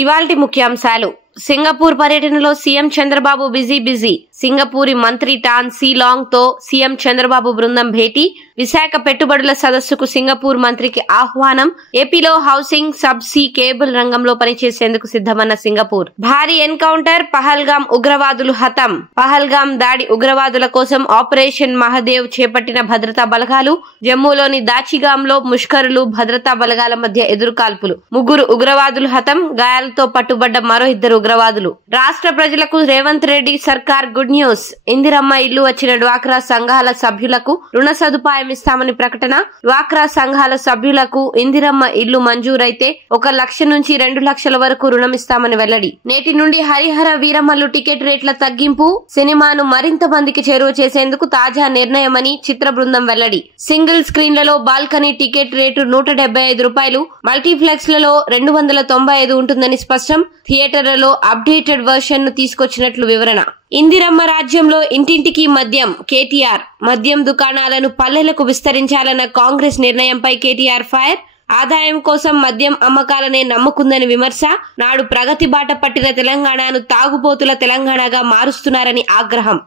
ఇవాల్టి ముఖ్యాంశాలు. సింగపూర్ పర్యటనలో సీఎం చంద్రబాబు బిజీ. సింగపూరి మంత్రి టాన్ సీ లాంగ్ తో సీఎం చంద్రబాబు బృందం భేటీ. విశాఖ పెట్టుబడుల సదస్సుకు సింగపూర్ మంత్రికి ఆహ్వానం. ఏపీలో హౌసింగ్, సబ్ సీ కేబుల్ రంగంలో పనిచేసేందుకు సిద్ధమన్న సింగపూర్. భారీ ఎన్కౌంటర్, పహల్గాం ఉగ్రవాదులు హతం. పహల్గాం దాడి ఉగ్రవాదుల కోసం ఆపరేషన్ మహదేవ్ చేపట్టిన భద్రతా బలగాలు. జమ్మూలోని దాచిగాంలో ముష్కరులు, భద్రతా బలగాల మధ్య ఎదురుకాల్పులు. 3 ఉగ్రవాదులు హతం. గాయాలతో పట్టుబడ్డ మరో 2 ఉగ్రవాదులు. రాష్ట్ర ప్రజలకు రేవంత్ రెడ్డి సర్కార్ గుడ్ న్యూస్. ఇందిరమ్మ ఇల్లు వచ్చిన డ్వాక్రా సంఘాల సభ్యులకు రుణ సదుపాయం ఇస్తామని ప్రకటన. డ్వాక్రా సంఘాల సభ్యులకు ఇందిరమ్మ ఇల్లు మంజూరైతే 1 లక్ష నుంచి 2 లక్షల వరకు రుణమిస్తామని వెల్లడి. నేటి నుండి హరిహర వీరమల్లు టికెట్ రేట్ల తగ్గింపు. సినిమాను మరింత మందికి చేరువ చేసేందుకు తాజా నిర్ణయమని చిత్ర బృందం వెల్లడి. సింగిల్ స్క్రీన్లలో బాల్కనీ టికెట్ రేటు 175 రూపాయలు, మల్టీప్లెక్స్ లలో 295 ఉంటుందని స్పష్టం. థియేటర్లలో అప్డేటెడ్ వర్షన్ ను తీసుకొచ్చినట్లు వివరణ. ఇందిరమ్మ రాజ్యంలో ఇంటింటికి మద్యం. కేటీఆర్. మద్యం దుకాణాలను పల్లెలకు విస్తరించాలన్న కాంగ్రెస్ నిర్ణయంపై కేటీఆర్ ఫైర్. ఆదాయం కోసం మద్యం అమ్మకాలనే నమ్ముకుందని విమర్శ. నాడు ప్రగతి బాట పట్టిన తెలంగాణను తాగుబోతుల తెలంగాణగా మారుస్తున్నారని ఆగ్రహం.